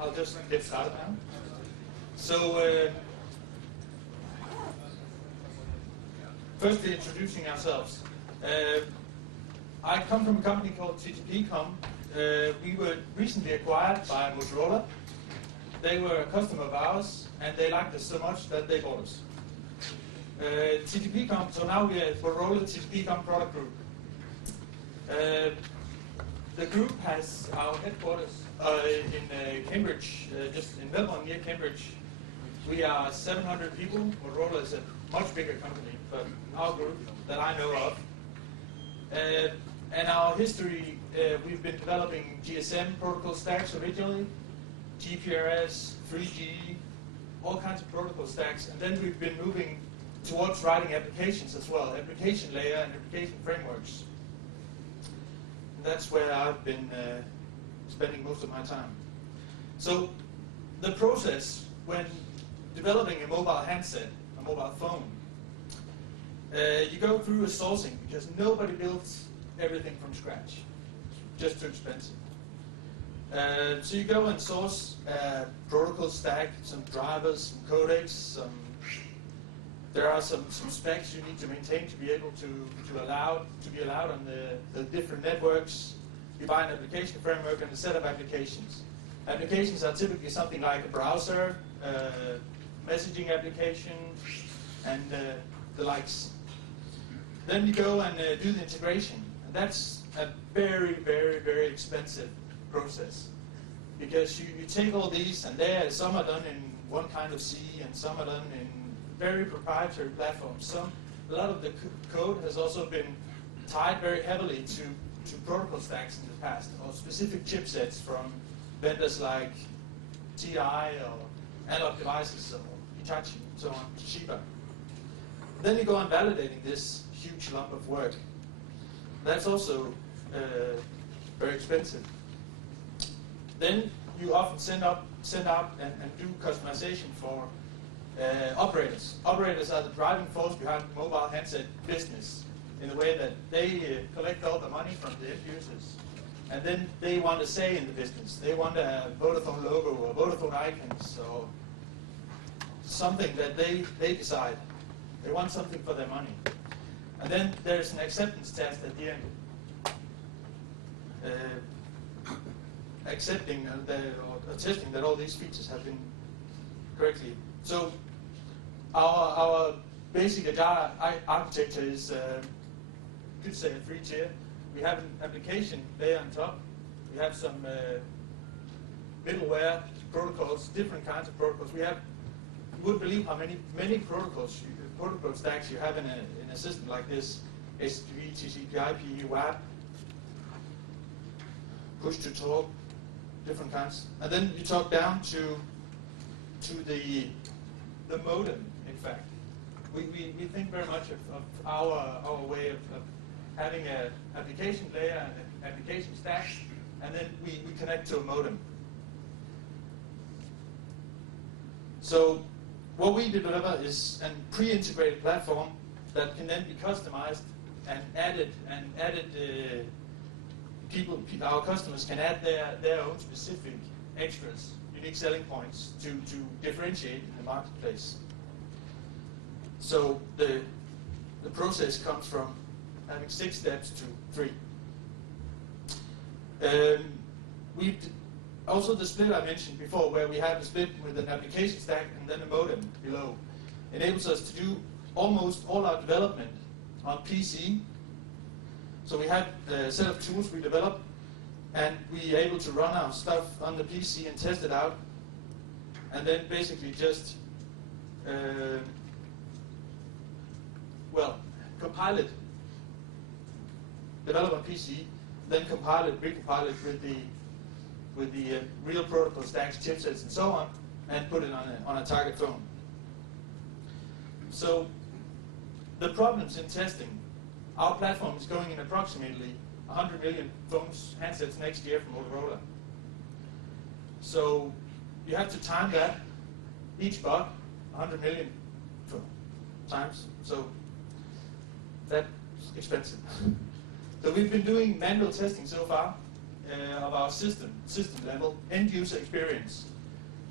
I'll just get started now. So, firstly, introducing ourselves. I come from a company called TTP.com. We were recently acquired by Motorola. They were a customer of ours, and they liked us so much that they bought us. TTP.com, so now we are Motorola TTP.com product group. The group has our headquarters in Cambridge, just in Melbourne, near Cambridge. We are 700 people. Motorola is a much bigger company, but our group that I know of. And our history, we've been developing GSM protocol stacks originally, GPRS, 3G, all kinds of protocol stacks, and then we've been moving towards writing applications as well, application layer and application frameworks. And that's where I've been spending most of my time. So the process when developing a mobile handset, a mobile phone, you go through a sourcing because nobody builds everything from scratch. Just too expensive. So you go and source a protocol stack, some drivers, some codecs, there are some specs you need to maintain to be able to be allowed on the different networks. You buy an application framework and a set of applications. Applications are typically something like a browser, messaging application, and the likes. Then you go and do the integration. And that's a very, very, very expensive process. Because you take all these, and some are done in one kind of C, and some are done in very proprietary platforms. A lot of the code has also been tied very heavily to protocol stacks in the past, or specific chipsets from vendors like TI or Analog Devices or Hitachi, and so on, Toshiba. Then you go on validating this huge lump of work. That's also very expensive. Then you often send out and do customization for operators. Operators are the driving force behind the mobile handset business in the way that they collect all the money from the end users. And then they want a say in the business. They want a Vodafone logo or Vodafone icons or something that they decide. They want something for their money. And then there's an acceptance test at the end. Accepting or testing that all these features have been correctly. So our basic agile architecture is, you could say, a three-tier. We have an application layer on top. We have some middleware protocols, different kinds of protocols. You wouldn't believe how many protocols, protocol stacks you have in a system like this: HTTP, TCP/IP, WAP, push to talk, different kinds. And then you talk down to the modem. In fact, we think very much of our way of having an application layer and an application stack, and then we connect to a modem. So what we deliver is a pre-integrated platform that can then be customized and added. Our customers can add their own specific extras, unique selling points to differentiate in the marketplace. So the process comes from having 6 steps to 3. Also the split I mentioned before, where we have a split with an application stack and then a modem below, enables us to do almost all our development on PC. So we have a set of tools we develop, and we're able to run our stuff on the PC and test it out, and then basically just compile it, develop on PC, then compile it, recompile it with the real protocol stacks, chipsets, and so on, and put it on a target phone. So the problems in testing. Our platform is going in approximately 100 million phones, handsets next year from Motorola. So you have to time that, each bug, 100 million times. So that's expensive. So we've been doing manual testing so far, of our system level end user experience.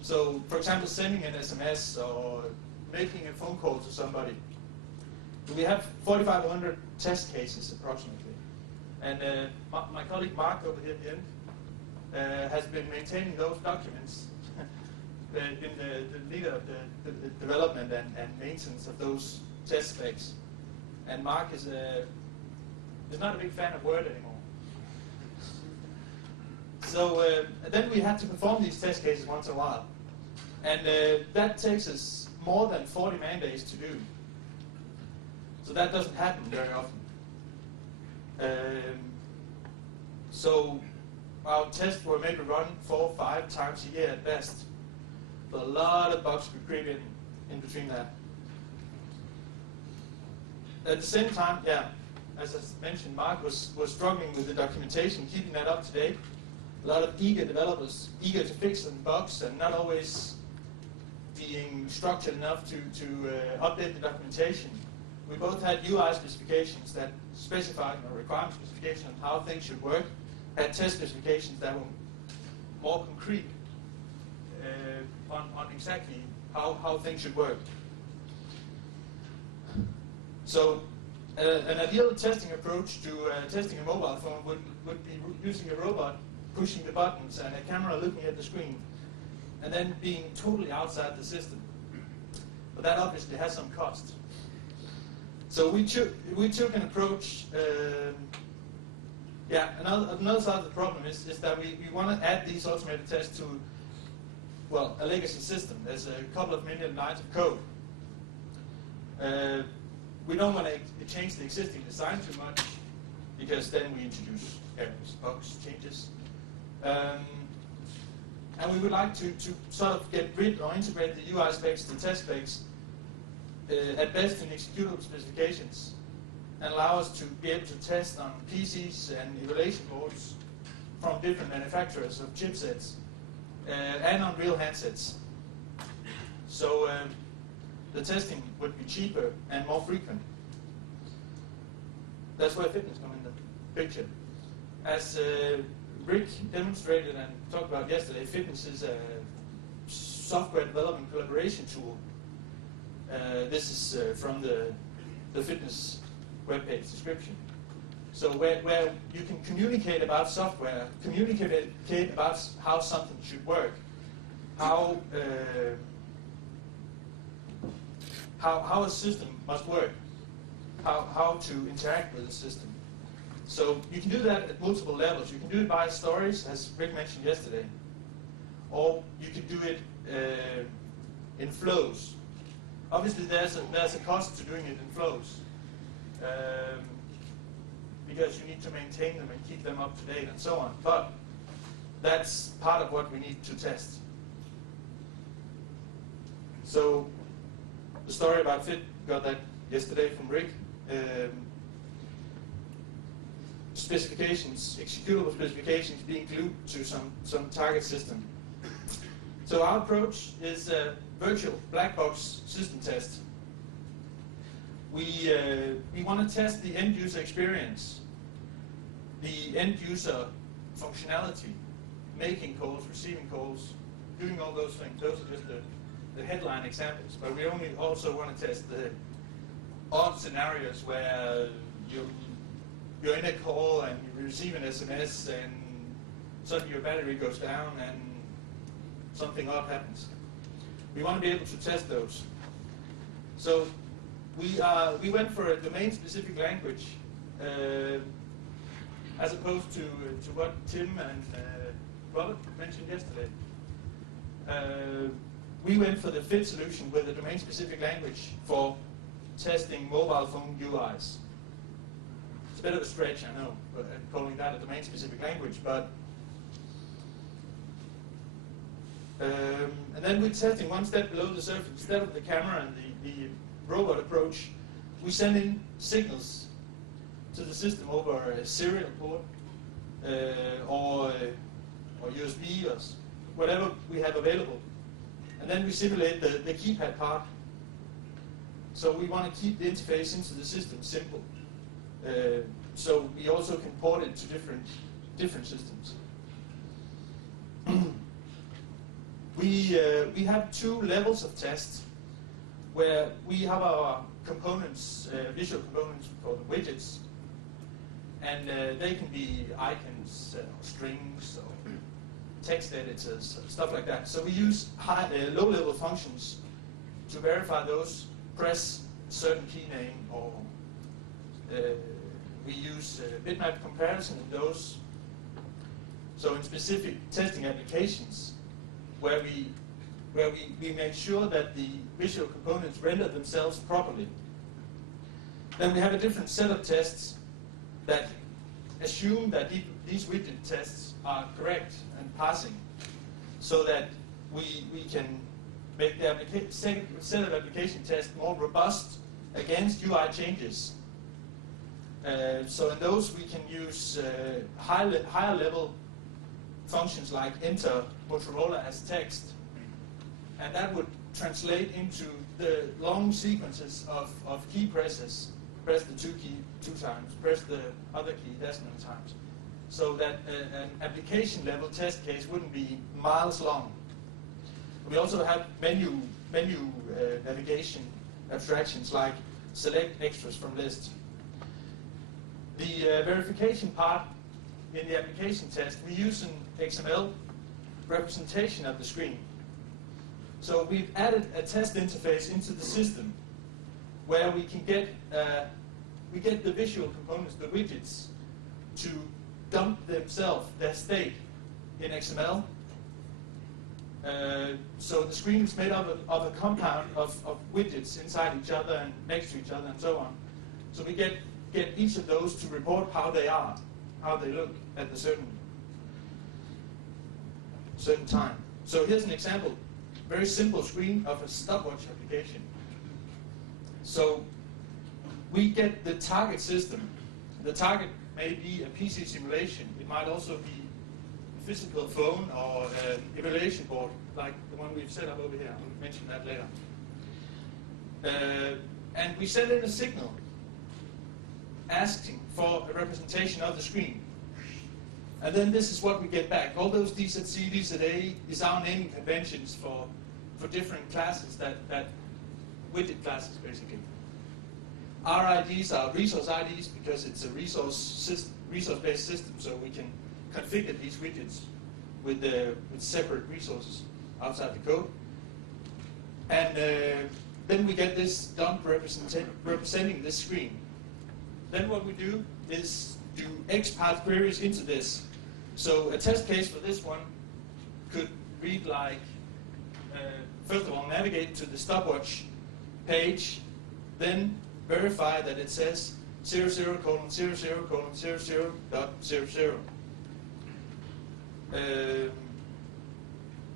So, for example, sending an SMS or making a phone call to somebody. We have 4,500 test cases approximately. And my colleague Mark over here at the end has been maintaining those documents, been the leader of the development and maintenance of those test specs. And Mark is not a big fan of Word anymore. So then we had to perform these test cases once in a while. And that takes us more than 40 man days to do. So that doesn't happen very often. So our tests were maybe run 4 or 5 times a year at best. But a lot of bugs would creep in between that. At the same time, yeah, as I mentioned, Mark was struggling with the documentation, keeping that up to date. A lot of eager developers, eager to fix some bugs and not always being structured enough to update the documentation. We both had UI specifications that specified, or requirement specifications on how things should work, had test specifications that were more concrete on exactly how things should work. So an ideal testing approach to testing a mobile phone would be using a robot pushing the buttons and a camera looking at the screen, and then being totally outside the system. But that obviously has some cost. So we took an approach. Another side of the problem is that we want to add these automated tests to, well, a legacy system. There's a couple of million lines of code. We don't want to change the existing design too much, because then we introduce errors, bugs, changes. And we would like to sort of get rid or integrate the UI specs, the test specs, at best in executable specifications, and allow us to be able to test on PCs and evaluation boards from different manufacturers of chipsets and on real handsets. So the testing would be cheaper and more frequent. That's where fitness comes in the picture. As Rick demonstrated and talked about yesterday, Fitnesse is a software development collaboration tool. This is from the Fitnesse webpage description. So where you can communicate about software, communicate about how something should work, how a system must work, how to interact with the system. So you can do that at multiple levels. You can do it by stories, as Rick mentioned yesterday, or you can do it in flows. Obviously, there's a cost to doing it in flows, because you need to maintain them and keep them up to date and so on. But that's part of what we need to test. So the story about Fit, got that yesterday from Rick. Specifications, executable specifications being glued to some target system. So our approach is a virtual black box system test. We want to test the end user experience, the end user functionality, making calls, receiving calls, doing all those things. Those are just the headline examples. But we also want to test the odd scenarios where you're in a call and you receive an SMS and suddenly your battery goes down and something odd happens. We want to be able to test those. So we went for a domain-specific language as opposed to what Tim and Robert mentioned yesterday. We went for the Fit solution with a domain-specific language for testing mobile phone UIs. It's a bit of a stretch, I know, calling that a domain-specific language, but and then we're testing one step below the surface. Instead of the camera and the robot approach, we send in signals to the system over a serial port or USB or whatever we have available. And then we simulate the keypad part. So we want to keep the interface into the system simple. So we also can port it to different systems. We have two levels of tests where we have our components, visual components called widgets, and they can be icons, strings, or text editors, stuff like that. So we use low-level functions to verify those. Press a certain key name, or we use bitmap comparison in those. So in specific testing applications, where we make sure that the visual components render themselves properly. Then we have a different set of tests that assume that these widget tests are correct and passing, so that we can make the set of application tests more robust against UI changes. So in those we can use higher level functions like enter Motorola as text, and that would translate into the long sequences of key presses. Press the 2 key 2 times, press the other key decimal times, so that an application level test case wouldn't be miles long. We also have menu navigation abstractions like select extras from list. The verification part in the application test, we use an XML representation of the screen. So we've added a test interface into the system where we can get the visual components, the widgets, to dump themselves, their state, in XML. So the screen is made up of a compound of widgets inside each other and next to each other and so on. So we get each of those to report how they are, how they look at a certain time. So here's an example, very simple screen of a stopwatch application. So we get the target system. The target may be a PC simulation. It might also be a physical phone or an evaluation board, like the one we've set up over here. I'll mention that later. And we send in a signal asking for a representation of the screen. And then this is what we get back. All those DZC, DZA is our naming conventions for different classes, that widget classes basically. Our IDs are resource IDs because it's a resource-based system, so we can configure these widgets with separate resources outside the code. And then we get this dump representing this screen. Then what we do is do XPath queries into this. So a test case for this one could read like, first of all, navigate to the stopwatch page, then verify that it says 00:00:00.00.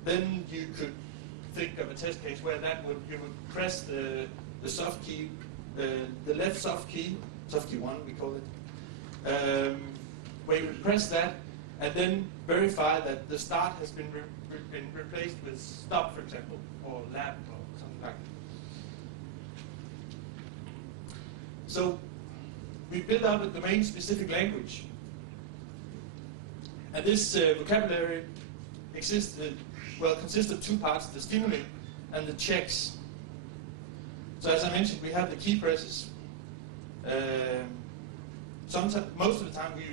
Then you could think of a test case where you would press the soft key, the left soft key 1 we call it, where you would press that and then verify that the start has been replaced with stop, for example, or lab or something like that. So we built out a domain-specific language. And this vocabulary consists of two parts, the stimuli and the checks. So as I mentioned, we have the key presses. Most of the time we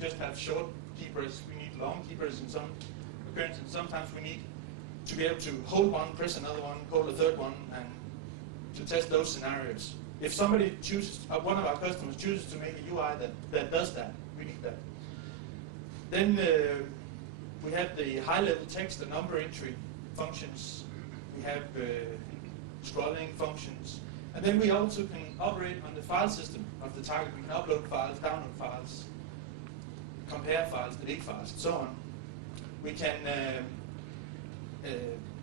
just have short key presses. We need long key presses in some occurrences. Sometimes we need to be able to hold one, press another one, hold a third one, and to test those scenarios. If somebody chooses, one of our customers chooses to make a UI that does that, we need that. Then we have the high-level text and number entry functions. We have scrolling functions. And then we also can operate on the file system of the target. We can upload files, download files, compare files, delete files, and so on. We can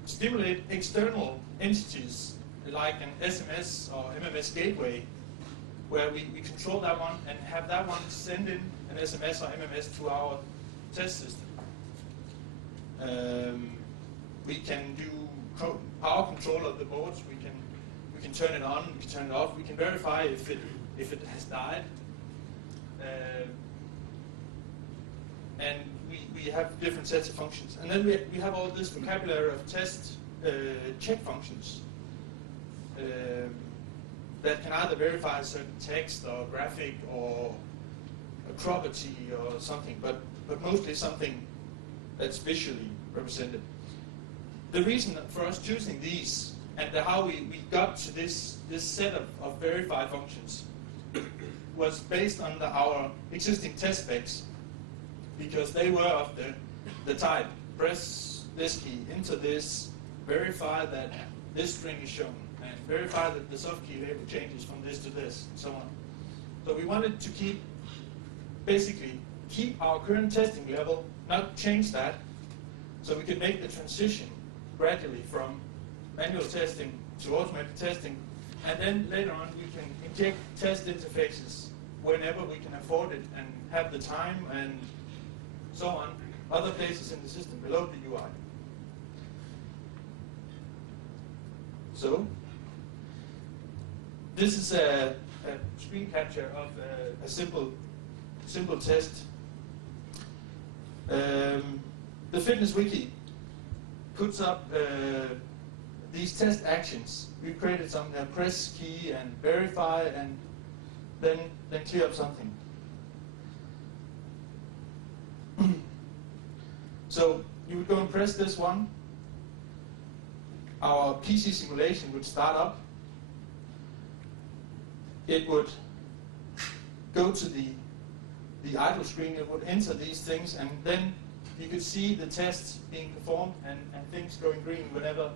stimulate external entities like an SMS or MMS gateway, where we control that one and have that one send in an SMS or MMS to our test system. We can do power control of the boards. We can turn it on, we can turn it off. We can verify if it has died. And we have different sets of functions. And then we have all this vocabulary of test check functions that can either verify a certain text or graphic or a property or something, but mostly something that's visually represented. The reason for us choosing these and how we got to this set of verified functions was based on our existing test specs, because they were of the type, press this key into this, verify that this string is shown, and verify that the soft key label changes from this to this, and so on. So we wanted to basically keep our current testing level, not change that, so we could make the transition gradually from manual testing to automated testing, and then later on we can inject test interfaces whenever we can afford it and have the time and so on, other places in the system below the UI. So, this is a screen capture of a simple test. The Fitness Wiki puts up these test actions. We created some press key and verify and then clear up something. So you would go and press this one. Our PC simulation would start up. It would go to the idle screen. It would enter these things, and then you could see the tests being performed and things going green whenever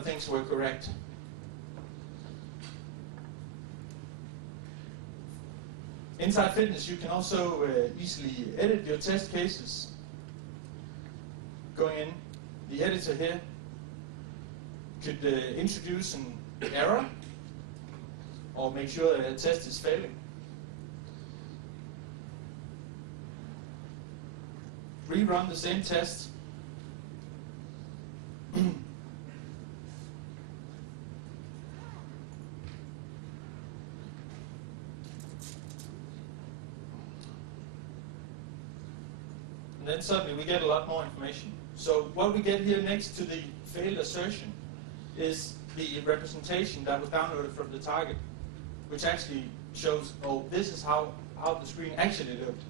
things were correct. Inside Fitness, you can also easily edit your test cases. Going in, the editor here could introduce an error or make sure that a test is failing. Rerun the same test. And then suddenly we get a lot more information. So what we get here next to the failed assertion is the representation that was downloaded from the target, which actually shows, oh, this is how the screen actually looked.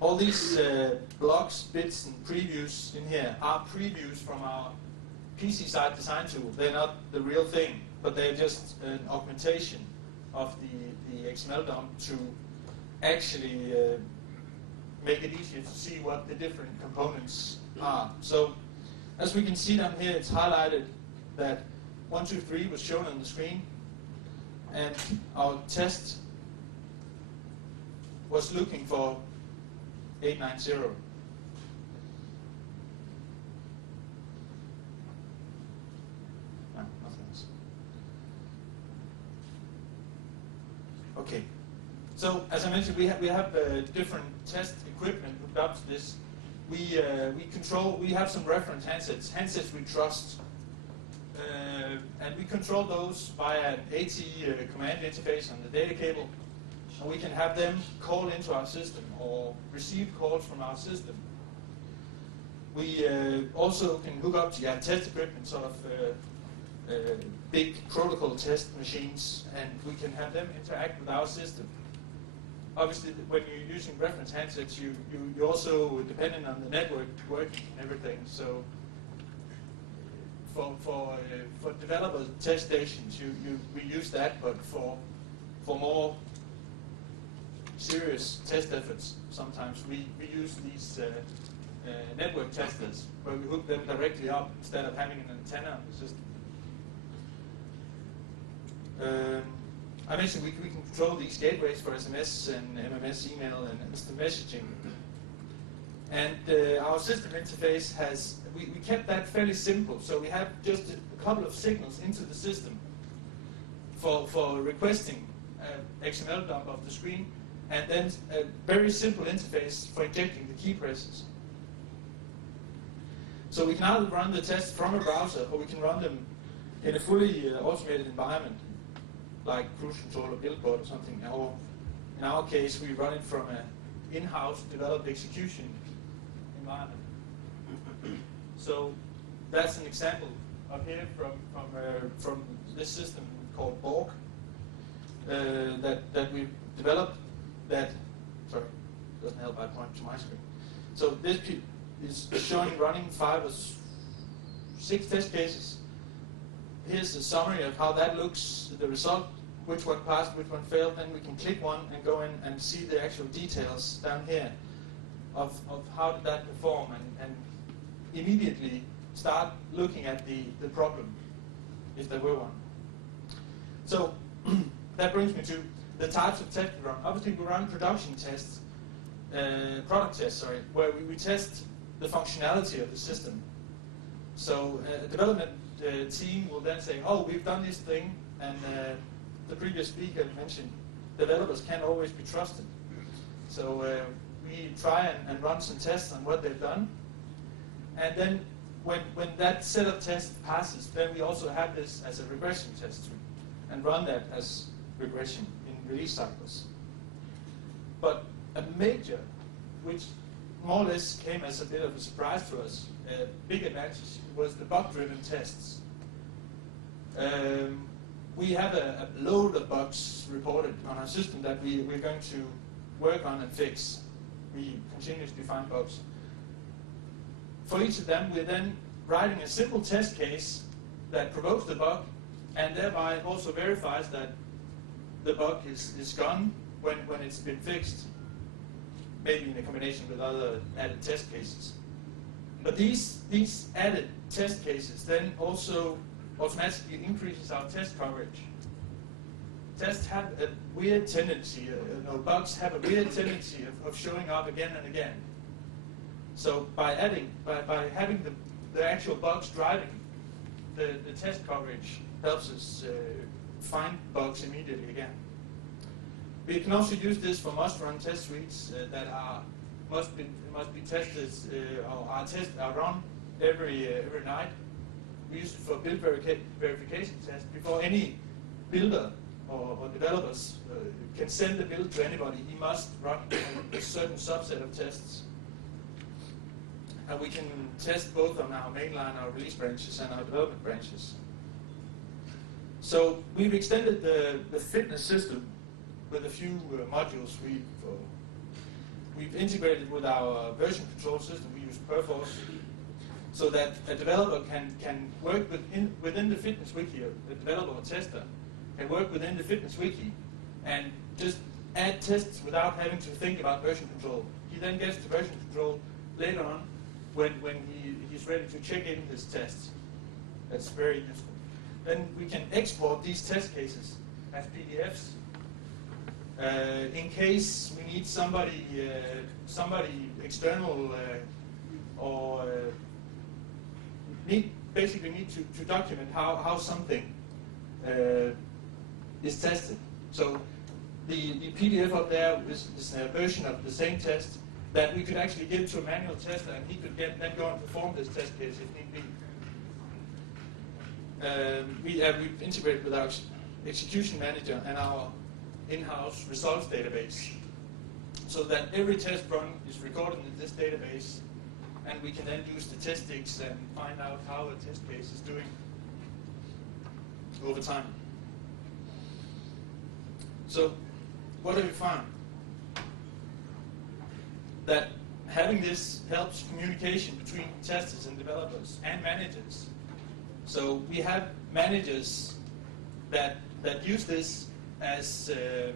All these blocks, bits, and previews in here are previews from our PC side design tool. They're not the real thing, but they're just an augmentation of the XML dump to actually make it easier to see what the different components are. So, as we can see down here, it's highlighted that 1, 2, 3 was shown on the screen, and our test was looking for 890. No, nothing else. Okay. So, as I mentioned, we have different test equipment hooked up to this. We have some reference handsets we trust, and we control those via an AT command interface on the data cable, and we can have them call into our system or receive calls from our system. We also can hook up to test equipment, sort of big protocol test machines, and we can have them interact with our system. Obviously, when you're using reference handsets, you're also dependent on the network working and everything. So, for developer test stations, we use that, but for more serious test efforts, sometimes we use these network testers, where we hook them directly up instead of having an antenna on the system. I mentioned we can control these gateways for SMS and MMS email and instant messaging. And our system interface we kept that fairly simple. So we have just a couple of signals into the system for requesting XML dump of the screen, and then a very simple interface for injecting the key presses. So we can either run the test from a browser, or we can run them in a fully automated environment, like Cruise Control or Billboard or something. Or in our case, we run it from an in-house developed execution environment. So that's an example up here from this system called Borg that we developed. That doesn't help. I point to my screen. So this is showing running 5 or 6 test cases. Here's a summary of how that looks, the result, which one passed, which one failed. Then we can click one and go in and see the actual details down here of how did that perform, and immediately start looking at the problem, if there were one. So that brings me to the types of tests we run. Obviously, we run production tests, product tests, where we test the functionality of the system. So a development team will then say, oh, we've done this thing, and the previous speaker mentioned developers can't always be trusted. So we try and run some tests on what they've done. And then when that set of tests passes, then we also have this as a regression test suite and run that as regression in release cycles. But a major, which more or less came as a bit of a surprise to us, a big advantage was the bug-driven tests. We have a load of bugs reported on our system that we're going to work on and fix. We continuously find bugs. For each of them, we're then writing a simple test case that provokes the bug, and thereby also verifies that the bug is gone when it's been fixed, maybe in a combination with other added test cases. But these added test cases then also automatically increases our test coverage. Tests have a weird tendency, bugs have a weird tendency of showing up again and again. So by having the actual bugs driving the test coverage helps us find bugs immediately again. We can also use this for must-run test suites that must be tested or are run every night. We use it for build verification tests before any builder or developers can send the build to anybody. He must run a certain subset of tests. And we can test both on our mainline, our release branches, and our development branches. So we've extended the fitness system with a few modules. We've integrated with our version control system. We use Perforce, so that a developer can work within the fitness wiki. A developer or tester can work within the fitness wiki and just add tests without having to think about version control. He then gets to version control later on when he's ready to check in his tests. That's very useful. Then we can export these test cases as PDFs. In case we need somebody external or basically need to document how something is tested. So the PDF up there is a version of the same test that we could actually give to a manual tester, and he could then go and perform this test case if need be. We've integrated with our execution manager and our in-house results database, so that every test run is recorded in this database, and we can then do statistics and find out how a test case is doing over time. So what have we found? That having this helps communication between testers and developers and managers. So we have managers that use this as a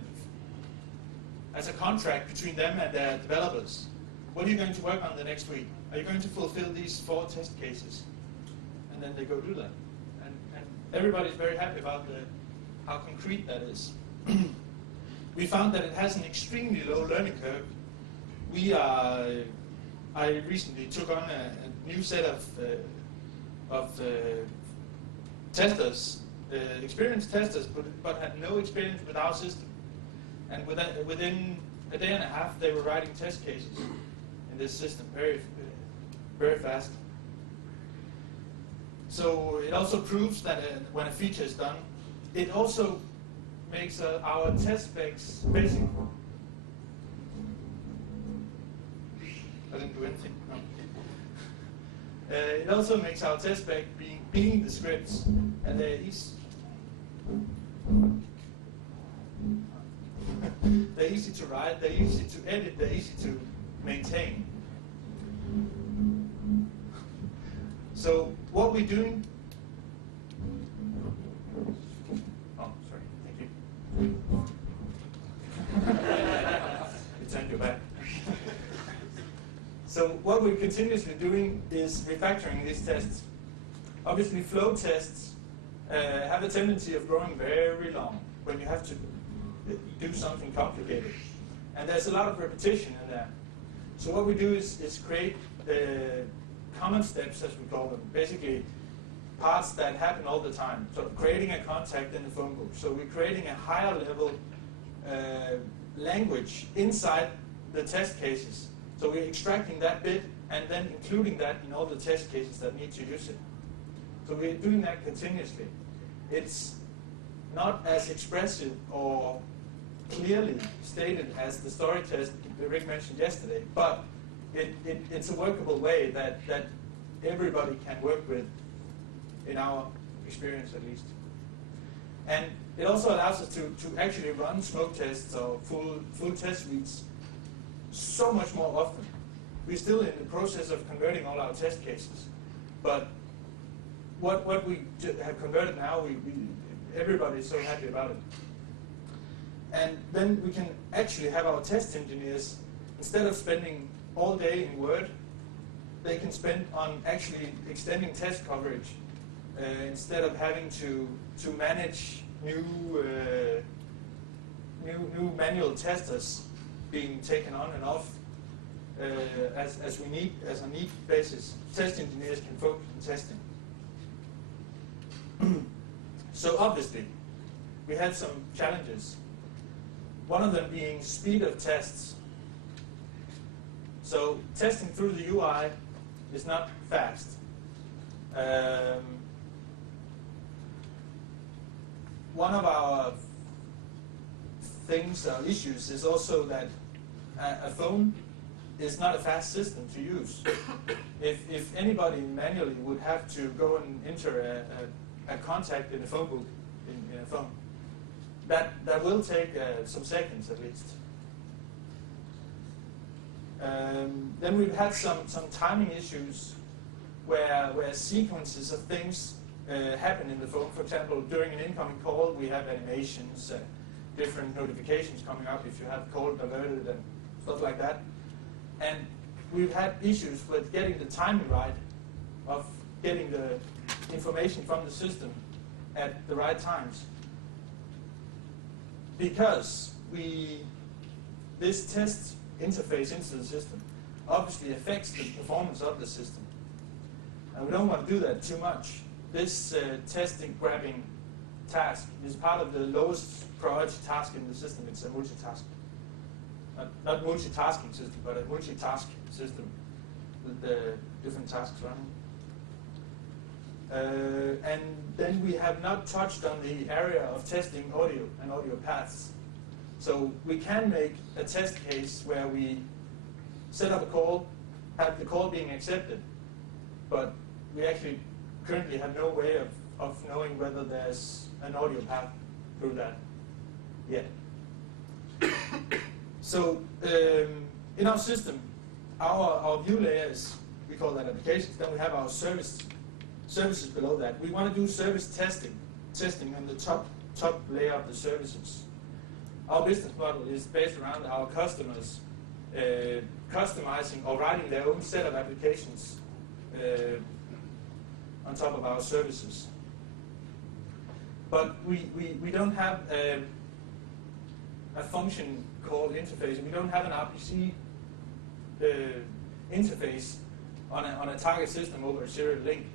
contract between them and their developers. What are you going to work on the next week? Are you going to fulfill these 4 test cases? And then they go do that. And everybody's very happy about how concrete that is. We found that it has an extremely low learning curve. I recently took on a new set of testers, experienced testers, but had no experience with our system. And within a day and a half, they were writing test cases in this system very, very fast. So it also proves that when a feature is done, it also makes our test specs basic. I didn't do anything. No. It also makes our test bed being the scripts, and they're easy. They're easy to write, they're easy to edit, they're easy to maintain. So what we're doing. Oh, sorry. Thank you. You turned your back. So what we're continuously doing is refactoring these tests. Obviously, flow tests have a tendency of growing very long when you have to do something complicated. And there's a lot of repetition in there. So what we do is create common steps, as we call them, basically parts that happen all the time. So creating a contact in the phone book. So we're creating a higher level language inside the test cases. So we're extracting that bit and then including that in all the test cases that need to use it. So we're doing that continuously. It's not as expressive or clearly stated as the story test Rick mentioned yesterday, but it's a workable way that everybody can work with, in our experience at least. And it also allows us to actually run smoke tests or full test suites so much more often. We're still in the process of converting all our test cases, but what we have converted now, everybody's so happy about it. And then we can actually have our test engineers, instead of spending all day in Word, they can spend on actually extending test coverage instead of having to manage new manual testers being taken on and off as a need basis. Test engineers can focus on testing. So obviously, we had some challenges. One of them being speed of tests. So testing through the UI is not fast. One of our things, our issues, is also that a phone is not a fast system to use. If anybody manually would have to go and enter a contact in a phone book, in a phone, that will take some seconds at least. Then we've had some timing issues where sequences of things happen in the phone. For example, during an incoming call, we have animations, different notifications coming up if you have call diverted and stuff like that. And we've had issues with getting the timing right of getting the information from the system at the right times. Because this test interface into the system obviously affects the performance of the system. And we don't want to do that too much. This testing grabbing task is part of the lowest priority task in the system. It's a multitask. Not multitasking system, but a multitask system with different tasks running. And then we have not touched on the area of testing audio and audio paths. So we can make a test case where we set up a call, have the call being accepted, but we actually currently have no way of knowing whether there's an audio path through that yet. So in our system, our view layers, we call that applications, then we have our services below that. We want to do service testing on the top layer of the services. Our business model is based around our customers customizing or writing their own set of applications on top of our services. But we don't have a function called interface. We don't have an RPC interface on a target system over a serial link.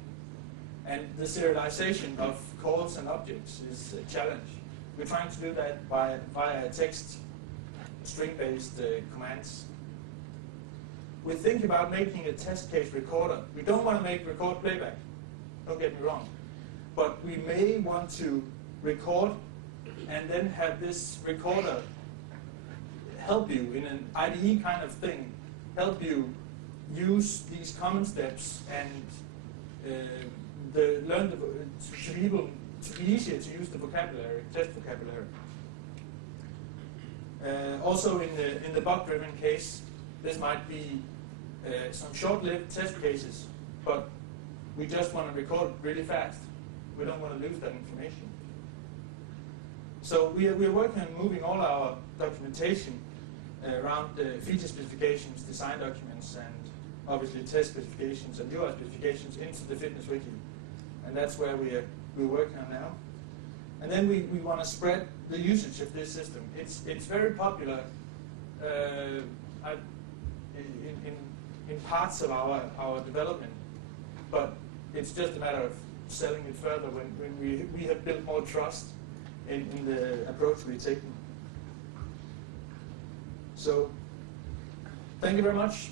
And the serialization of calls and objects is a challenge. We're trying to do that via text, string-based commands. We think about making a test case recorder. We don't want to make record playback, don't get me wrong. But we may want to record and then have this recorder help you in an IDE kind of thing, help you use these common steps and learn to be able to be easier to use the vocabulary, test vocabulary. Also, in the bug-driven case, this might be some short-lived test cases, but we just want to record it really fast. We don't want to lose that information. So we're working on moving all our documentation around feature specifications, design documents, and obviously test specifications and UI specifications into the Fitness Wiki. And that's where we're working on now. And then we want to spread the usage of this system. It's very popular in parts of our development, but it's just a matter of selling it further when we have built more trust in the approach we're taking. So, thank you very much.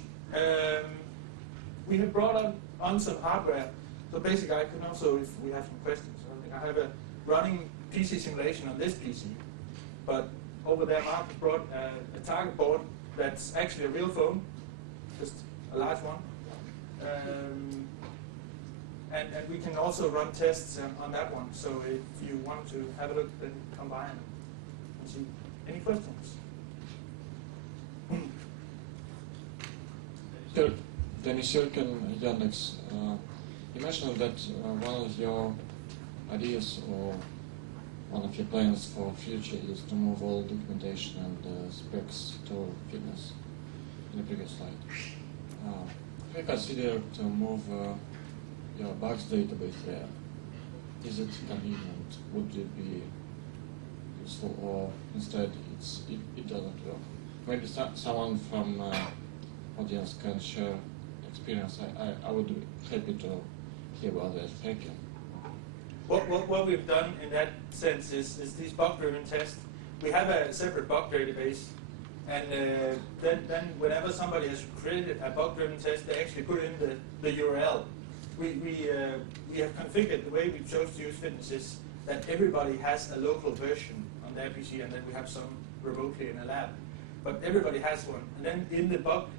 We have brought on some hardware. So basically, I can also, if we have some questions, I have a running PC simulation on this PC, but over there, Mark has brought a target board that's actually a real phone, just a large one. And we can also run tests on that one. So if you want to have a look, then come by and see. Any questions? Dennis Jürgen, Yandex. You mentioned that one of your ideas or one of your plans for future is to move all documentation and specs to Fitness in the previous slide. Have you considered to move your bugs database there? Is it convenient? Would it be useful, or instead it doesn't work? Maybe someone from audience can share experience. I would be happy to hear about that. Thank you. What we've done in that sense is these bug-driven tests. We have a separate bug database, and then whenever somebody has created a bug-driven test, they actually put in the URL. We have configured the way we chose to use Fitness is that everybody has a local version on their PC, and then we have some remotely in a lab. But everybody has one. And then in the bug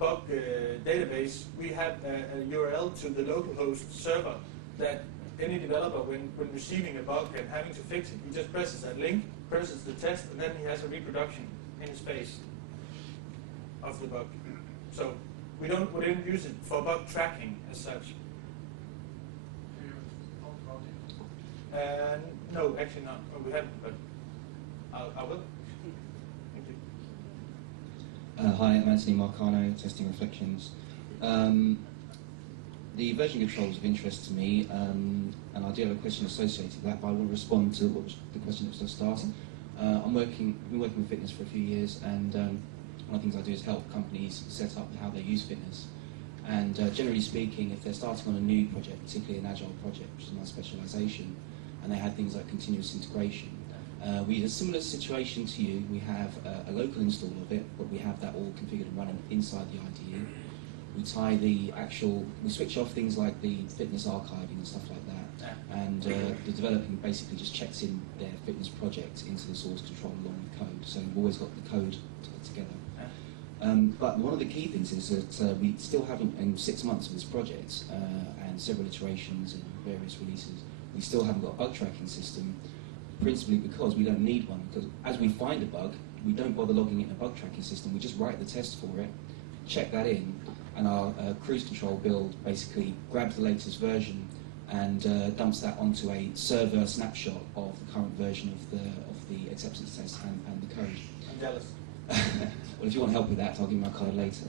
database, we have a URL to the local host server that any developer, when receiving a bug and having to fix it, he just presses that link, presses the test, and then he has a reproduction in space of the bug. So we didn't use it for bug tracking as such. No, actually not. Oh, we haven't, but I will. Thank you. Hi, I'm Anthony Marcano, Testing Reflections. The version control is of interest to me, and I do have a question associated with that, but I will respond to what was the question that was just asked. I've been working with Fitness for a few years, and one of the things I do is help companies set up how they use Fitness. And generally speaking, if they're starting on a new project, particularly an agile project, which is my specialisation, and they had things like continuous integration, we had a similar situation to you. We have a local install of it, but we have that all configured and running inside the IDE. We tie we switch off things like the fitness archiving and stuff like that, and the developer basically just checks in their fitness project into the source control along with code. So we've always got the code together. But one of the key things is that we still haven't, in 6 months of this project and several iterations and various releases, we still haven't got a bug tracking system, principally because we don't need one. Because as we find a bug, we don't bother logging it in a bug tracking system. We just write the test for it, check that in, and our cruise control build basically grabs the latest version and dumps that onto a server snapshot of the current version of the acceptance test and the code. I'm jealous. Well, if you want help with that, I'll give you my card later.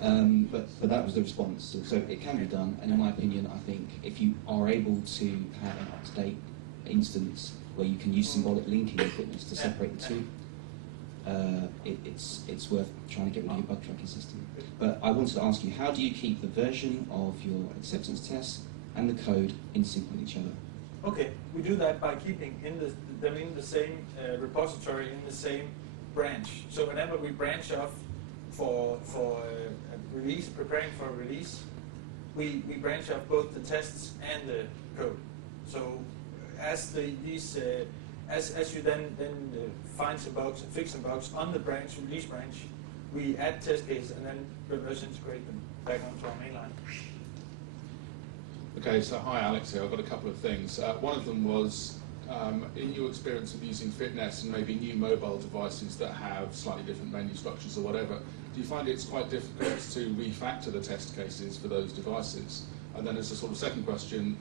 But that was the response. So it can be done, and in my opinion, I think if you are able to have an up-to-date instance where you can use symbolic linking in Fitness to separate the two, it's worth trying to get rid of your bug tracking system. But I wanted to ask you, how do you keep the version of your acceptance tests and the code in sync with each other? Okay, we do that by keeping them in the same repository, in the same branch. So whenever we branch off for a release, preparing for a release, we branch off both the tests and the code. So as you then find some bugs and fix some bugs on the release branch, we add test cases and then reverse integrate them back onto our mainline. Okay, so hi Alex here. I've got a couple of things. One of them was, in your experience of using Fitnesse and maybe new mobile devices that have slightly different menu structures or whatever, do you find it's quite difficult to refactor the test cases for those devices? And then as a sort of second question,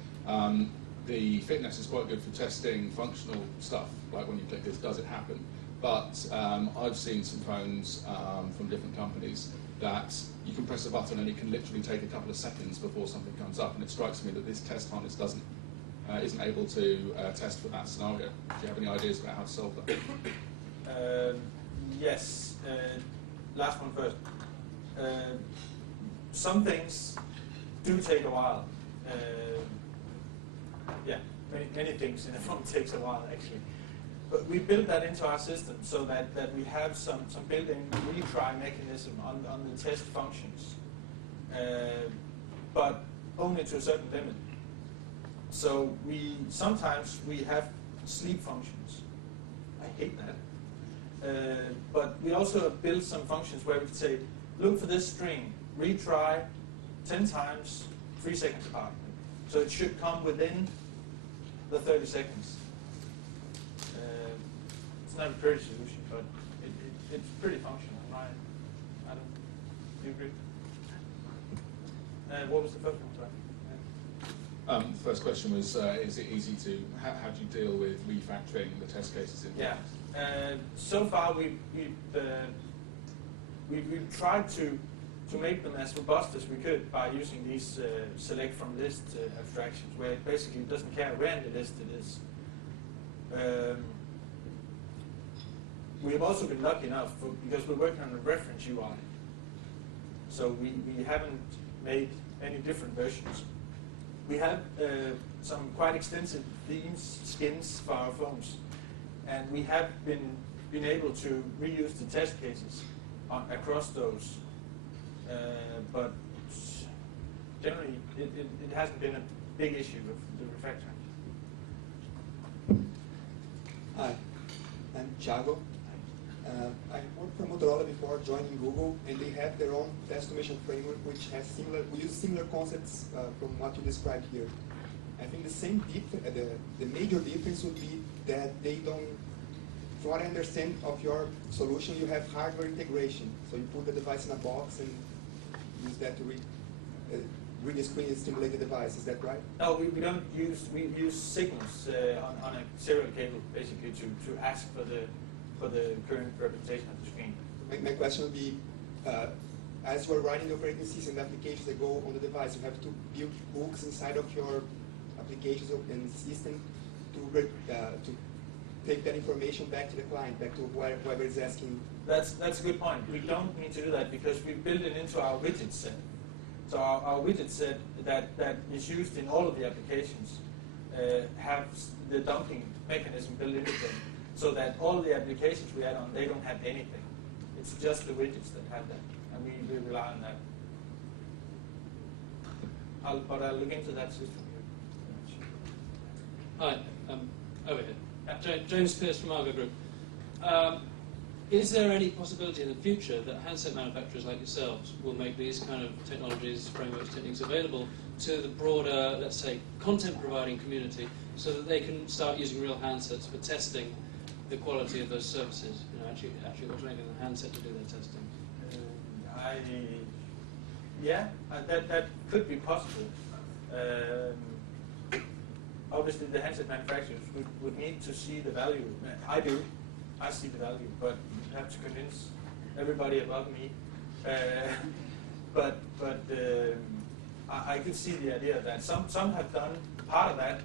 the Fitnesse is quite good for testing functional stuff, like when you click this, does it happen? But I've seen some phones from different companies that you can press a button and it can literally take a couple of seconds before something comes up, and it strikes me that this test harness isn't able to test for that scenario. Do you have any ideas about how to solve that? Yes. Last one first. Some things do take a while. Yeah, many things in a phone takes a while actually. But we built that into our system so that we have some built-in retry mechanism on the test functions, but only to a certain limit. So sometimes we have sleep functions. I hate that. But we also build some functions where we can say, look for this string, retry 10 times, 3 seconds apart. So it should come within the 30 seconds. It's not a pretty solution, but it's pretty functional. I don't. Do you agree? What was the first one? The first question was, is it easy to, how do you deal with refactoring the test cases in Yeah. So far we've tried to make them as robust as we could by using these select from list abstractions, where it basically doesn't care where in the list it is. We have also been lucky enough, because we're working on a reference UI, so we haven't made any different versions. We have some quite extensive themes, skins for our phones, and we have been able to reuse the test cases across those, but generally it hasn't been a big issue with the refactoring. Hi, I'm Thiago. I worked for Motorola before joining Google, and they have their own test automation framework which has we use similar concepts from what you described here. I think the major difference would be that they don't, from what I understand of your solution, you have hardware integration. So you put the device in a box and use that to read the screen and stimulate the device. Is that right? No, we don't use, we use signals on a serial cable basically to ask for the current representation of the screen. My question would be, as you are writing the operating system, the applications that go on the device, you have to build hooks inside of your applications and system to take that information back to the client, back to whoever is asking. That's a good point. We don't need to do that because we build it into our widget set. So our widget set that is used in all of the applications have the dumping mechanism built into them, so that all the applications we add on, they don't have anything. It's just the widgets that have that, and we rely on that. But I'll look into that system here. Hi, over here. James Pearce from Argo Group. Is there any possibility in the future that handset manufacturers like yourselves will make these kind of technologies, frameworks, techniques available to the broader, let's say, content providing community, so that they can start using real handsets for testing the quality of those services? You know, actually automating the handset to do their testing. That could be possible. Obviously, the handset manufacturers would need to see the value. I do. I see the value, but you have to convince everybody above me. But I could see the idea that some have done part of that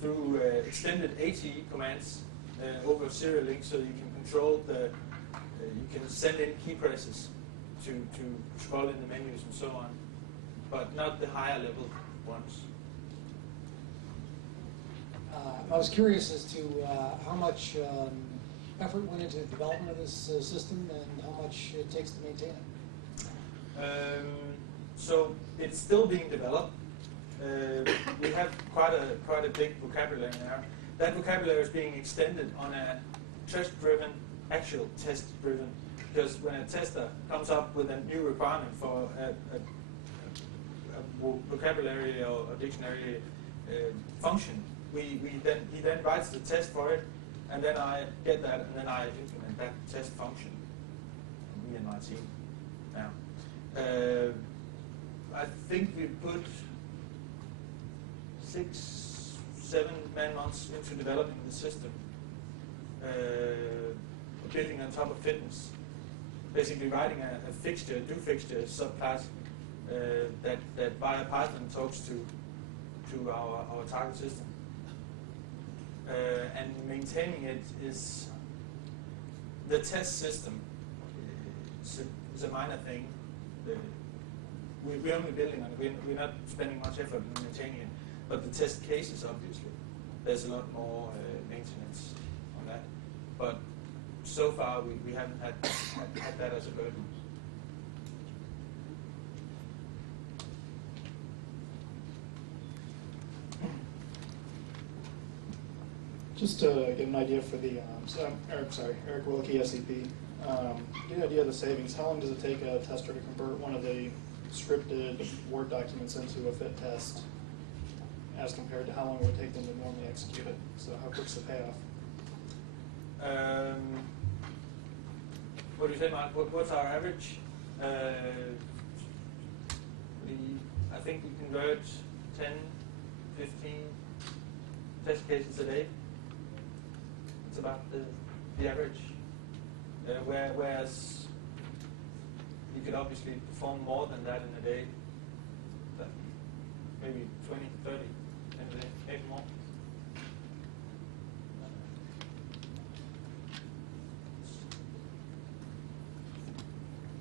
through extended AT commands over serial link, so you can control you can send in key presses to scroll in the menus and so on, but not the higher level ones. I was curious as to how much effort went into the development of this system and how much it takes to maintain it. So it's still being developed. We have quite a big vocabulary now. That vocabulary is being extended on a test-driven, actual test-driven because when a tester comes up with a new requirement for a vocabulary or dictionary function, he then writes the test for it, and then I get that, and then I implement that test function. Me and my team now. I think we put 6-7 man-months into developing the system, building on top of Fitnesse. Basically writing a fixture, do fixture subclass that via Python talks to our target system. And maintaining it is the test system. Is a minor thing. We're only building on it. We're not spending much effort in maintaining it. But the test cases, obviously, there's a lot more maintenance on that. But so far, we haven't had that as a burden. Just to get an idea for the, Eric Wilkie, SEP. Get an idea of the savings. How long does it take a tester to convert one of the scripted Word documents into a fit test, as compared to how long it would take them to normally execute it? So how quick's the payoff? What do you say, Mark? What's our average? I think we convert 10, 15 test cases a day. It's about the average. Whereas you could obviously perform more than that in a day. Maybe 20, 30 in a day, maybe more.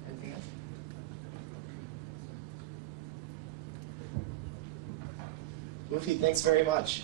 Anything else? Uffe, thanks very much.